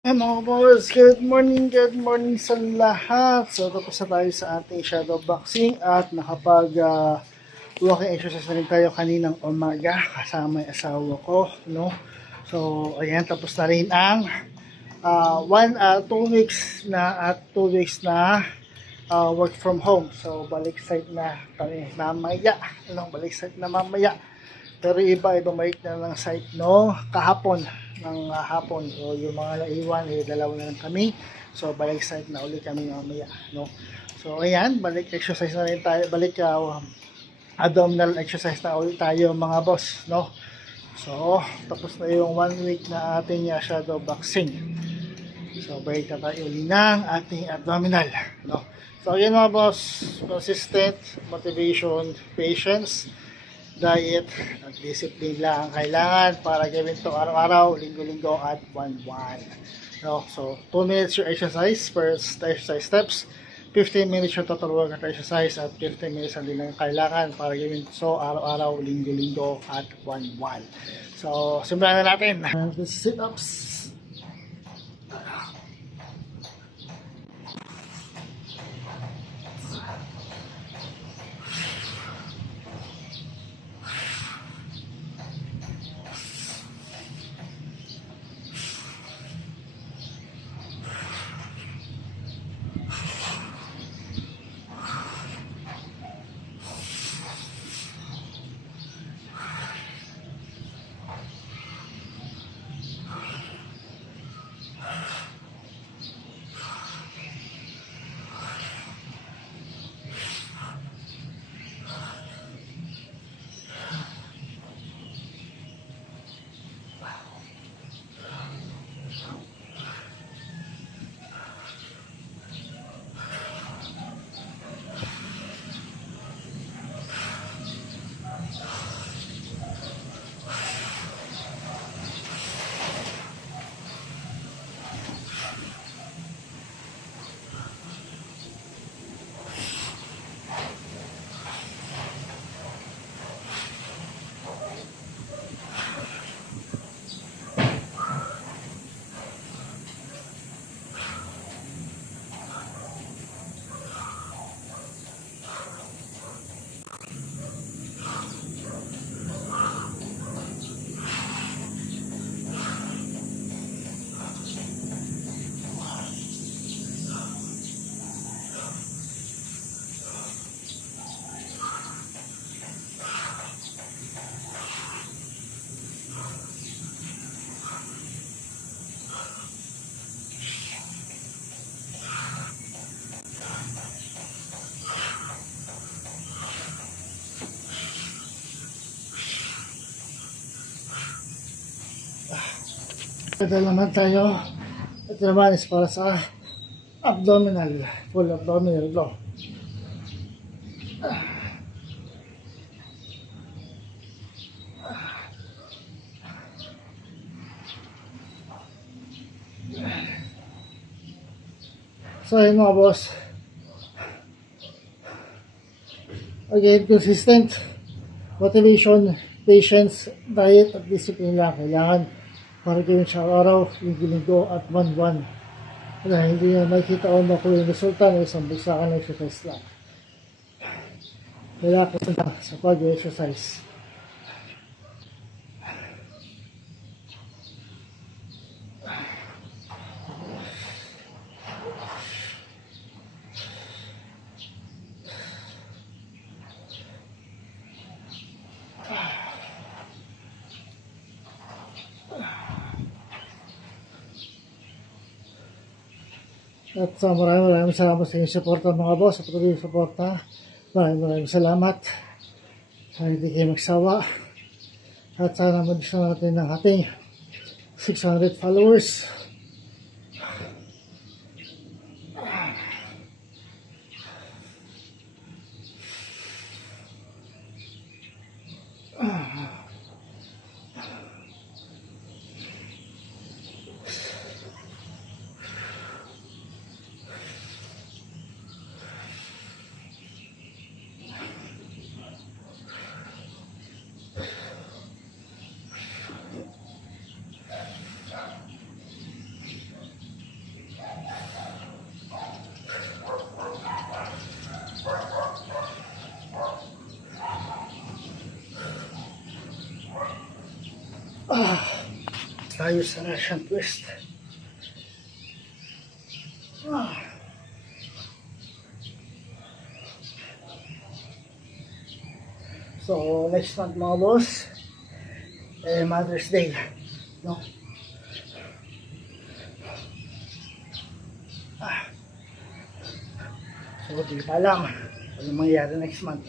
Mga boys, good morning sa lahat. So, tapos na tayo sa ating shadow boxing at walking exercise na rin tayo kaninang umaga kasama yung asawa ko, no? So, ayan, tapos na rin ang 2 weeks na at 2 weeks na work from home. So, balik site na kami mamaya, balik site na mamaya. Pero iba balik na lang site, no? Kahapon ng hapon. So, yung mga naiwan, dalawa na lang kami. So, balik site na ulit kami mamaya, no? So, ayan, balik exercise na rin tayo. Balik abdominal exercise na ulit tayo, mga boss, no? So, tapos na yung 1 week na ating shadow boxing. So, balik na tayo ulit ng ating abdominal, no? So, ayan mga boss, consistent, motivation, patience, diet at discipline lang ang kailangan para gawin ito araw-araw, linggo-linggo at buwan-buwan. No? So, 2 minutes your exercise, first exercise steps, 15 minutes your total workout exercise at 15 minutes ang din ang kailangan para gawin ito araw-araw, linggo-linggo at buwan-buwan. So, simulan na natin. Sit-ups. Ito naman tayo. Ito naman is para sa abdominal. Full abdominal ito. So yun mga boss. Again, consistent, motivation, patience, diet at discipline lang kailangan para gawin siya araw, linggo-linggo at buwan-buwan. Kaya hindi na makikita o makuha yung resulta ng isang bagsakan ng exercise lang. Relax lang sa pag-exercise. At maraming salamat sa inyong suporta mga boss, sa patuloy yung suporta. Maraming salamat. Sana hindi kayo magsawa. At sana mag-gusto natin ng ating 600 followers. ayos na Russian twist. So next month mga boss, Mother's Day, no? So di pa lang ano mangyayari next month.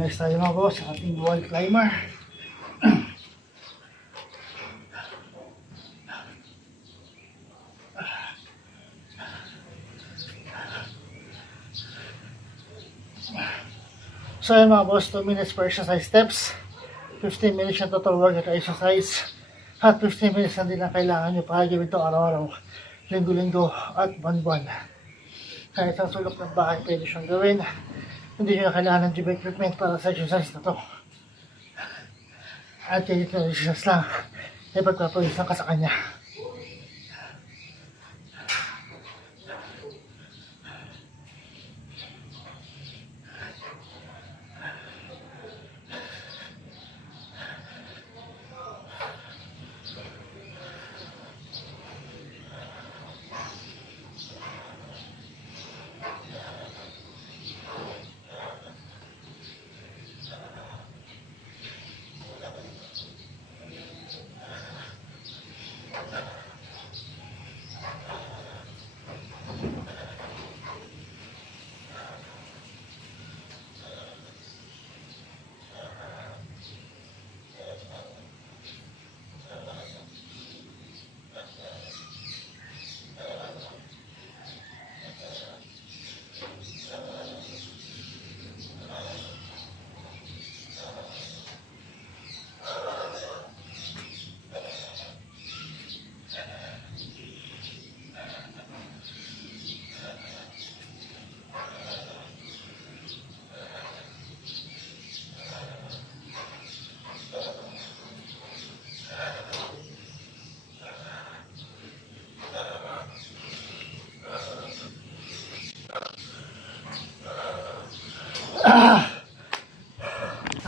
Next tayo mga boss, ating wall climber. So yun mga boss, 2 minutes per exercise steps, 15 minutes yung total workout exercise, at 15 minutes na din ang kailangan nyo para gawin ito araw-araw, linggo-linggo at buwan-buwan. Kahit sa sulok ng bahay pwede siyang gawin. Hindi nyo na kailangan ng gym equipment para sa exercise na to. At kahit na exercise lang, ay pagpapawisan ka sa kanya.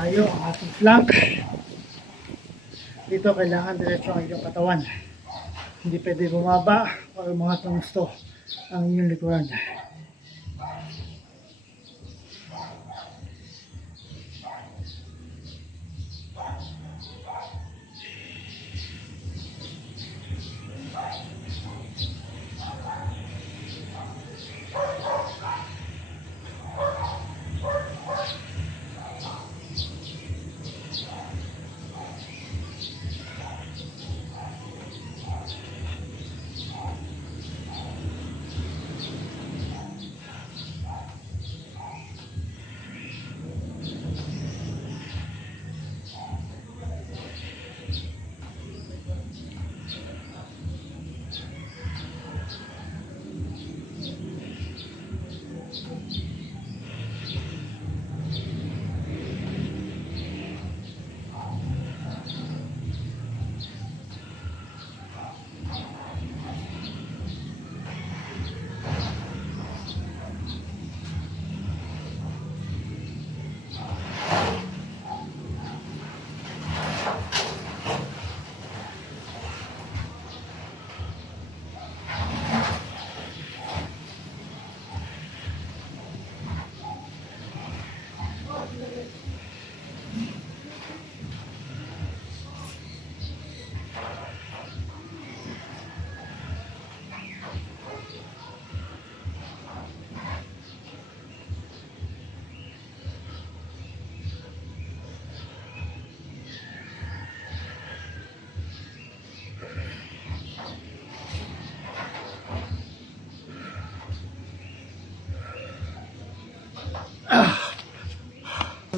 Tayo ang ating flank. Dito kailangan diretso ang iyong katawan. Hindi pwede bumaba o mga tungsto ang inyong likuran.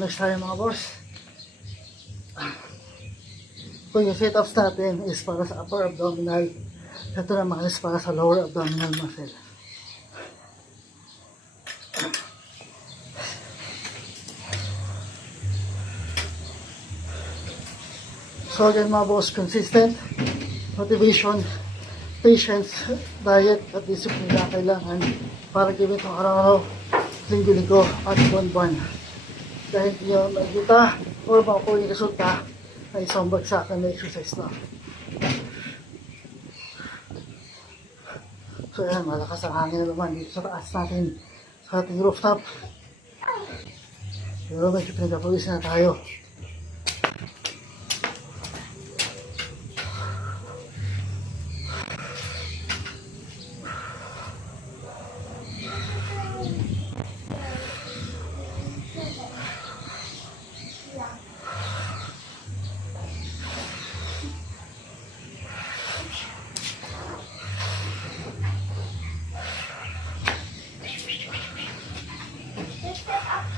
next tayo mga boss. Kung yung sit-ups natin is para sa upper abdominal, ito naman is para sa lower abdominal muscle. So again mga boss, consistent motivation, patience, diet at discipline na kailangan para gawin itong araw-araw, linggo-linggo at buwan-buwan. Dahil hindi nyo makikita o makukuha yung resulta ay isang bagsakan na exercise na. So yan, malakas ang hangin naman dito sa taas natin sa ating rooftop. Pero medyo pinagpapawis na tayo.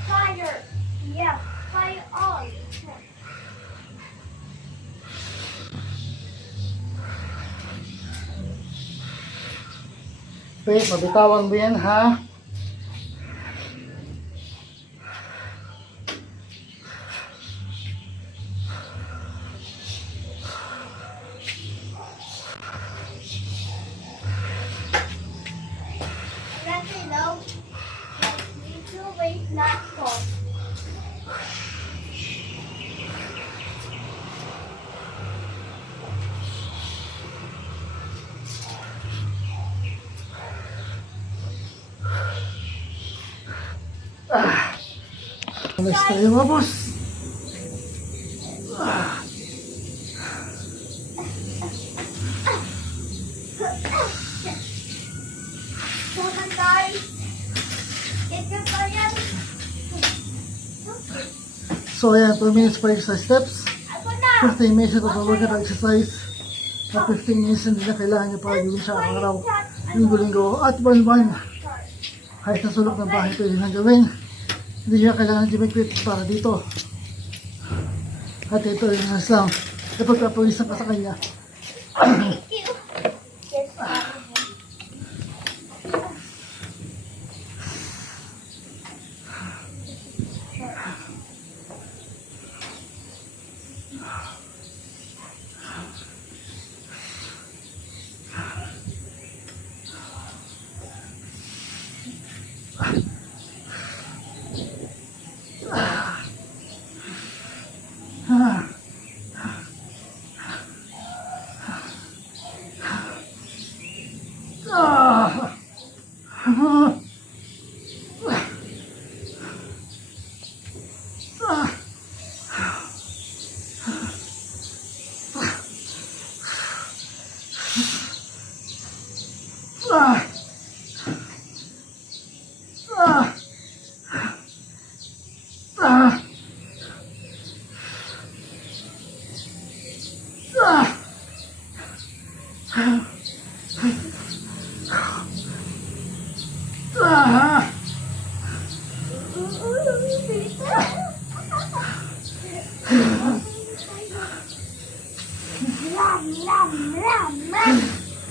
Fire! Yeah, fire on! Wait, mabitawan mo yan ha. Let me know. Need to wait, not fall. Next tayo mga boss. Come on, guys. Get your fire. So ayan, 2 minutes pa exercise steps. Ako na! 15 minutes ito sa workout exercise. At 15 minutes hindi na kailangan nyo para gawin siya araw, linggo-linggo at buwan-buwan. Kahit sa sulok ng bahay pwede nang gawin. Hindi nyo kailangan gym-equip para dito. At ito yung lang. Kapag kapawisan ka sa kanya. Thank you. Yes,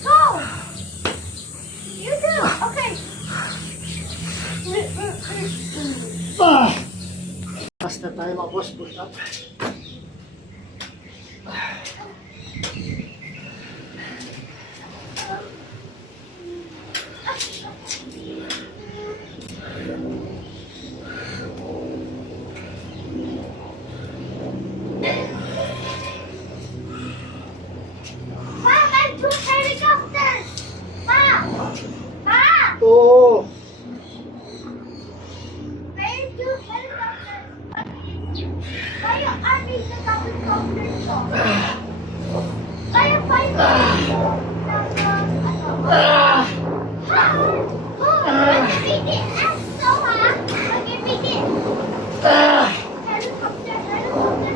Go! You do! Okay! Last na tayo mga boss, push up. Mom, I took helicopters! Mom! Mom! Oo. Where do helicopters? Kayo, anin sa helicopters ko? Kayo, fighting! BTS so ha? Mag-BTS! Helicopter, helicopter!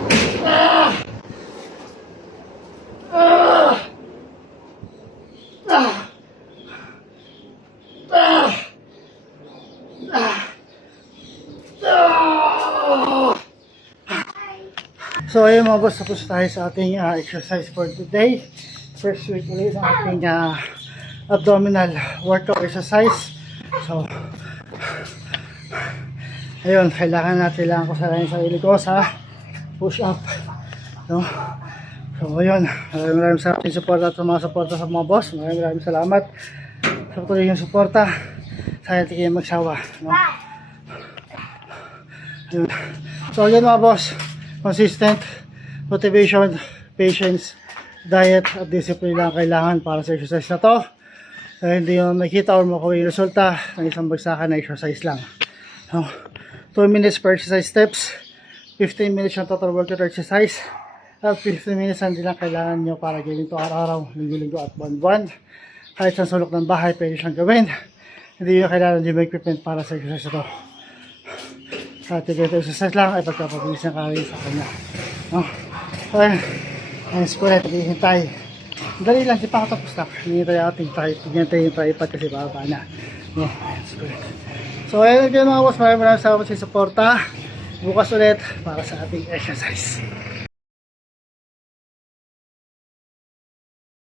So ayun mga boss, tapos tayo sa ating exercise for today. First week ulit ng ating abdominal workout exercise. So ayun, kailangan ko sa sarili ko sa push up, no? So ayun, maraming sa ating suporta at sa mga suporta sa mga boss. Maraming salamat sa patuloy yung suporta. Sana hindi kayo magsawa, no? Ayun. So ayun mga boss, consistent motivation, patience, diet at discipline lang kailangan para sa exercise na to. Hindi mo makita or makuha yung resulta ng isang bagsakan na exercise lang, no? 2 minutes per exercise steps, 15 minutes yung total workout exercise, at 15 minutes hindi lang kailangan nyo para gawin ito araw-araw, linggo-linggo at buwan-buwan. Kahit sa sulok ng bahay pwede siyang gawin. Hindi nyo kailangan yung equipment para sa exercise ito. At ito exercise lang ay pagkapabilis ng kawin sa kanya, no? So ayun, ayun squat, hihintay. Dali lang, di pa katapos na. Hinihintay ating hihintay yung tripod kasi bababa na, no? Ayun, squat. So ayun mga boss, maraming salamat sa suporta. Bukas ulit para sa ating exercise.